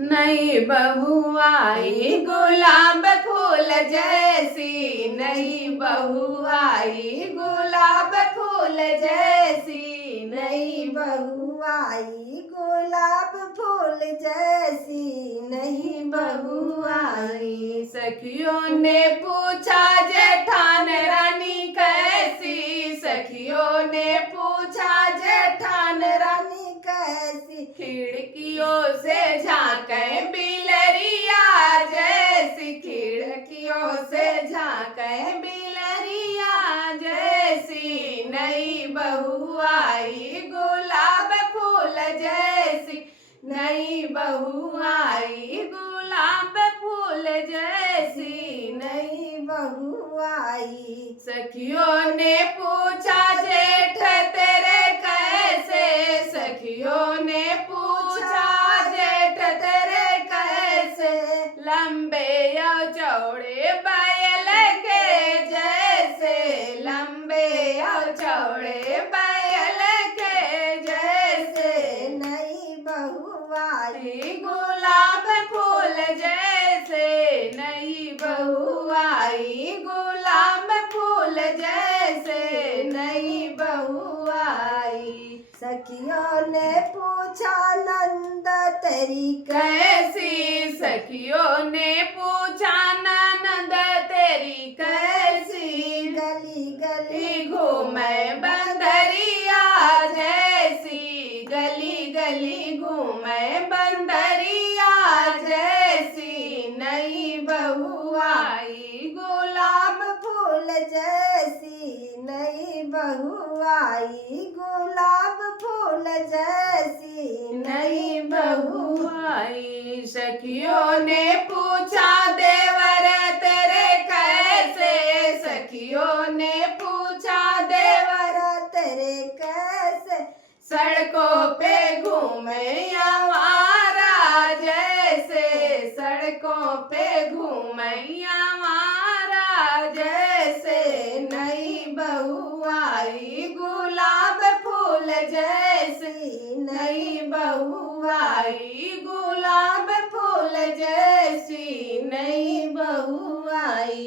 नई बहू आई गुलाब फूल जैसी, नई बहू आई गुलाब फूल जैसी, नई बहू आई गुलाब फूल जैसी, नई बहू आई। सखियों ने पूछा जेठान रानी कैसी, सखियों ने पूछा जेठान रानी कैसी, खिड़कियों से झांके बिलरिया जैसी, खिड़कियों से झांके बिलरिया जैसी, नई बहू आई गुलाब फूल जैसी, नई बहू आई गुलाब फूल जैसी, नई बहू आई। सखियों ने पूछा जेठ तेरे कैसे, सखियों ने पूछा जेठ तेरे कैसे, लंबे और चौड़े बैल के जैसे, लंबे और चौड़े बैल के जैसे, नई बहू आई गुलाब फूल जैसे, नई बहू आई गुलाब फूल जैसे, नई बहू आई। सखियों ने पूछा नंद तेरी कैसी, सखियों ने पूछा ननद तेरी कैसी, गली गली घूमे बंदरिया जैसी, गली गली घूमे बंदरिया जैसी, नई बहू आई गुलाब फूल जैसी, नई बहू आई गुलाब फूल जैसी, नई बहू आई। सखियों ने पूछा देवर तेरे कैसे, सखियों ने पूछा देवर तेरे कैसे, सड़कों पे घूमे आवारा जैसे, सड़कों पे घूमे आवारा जैसे, नई बहू आई गुलाब फूल जैसी, नई बहू आई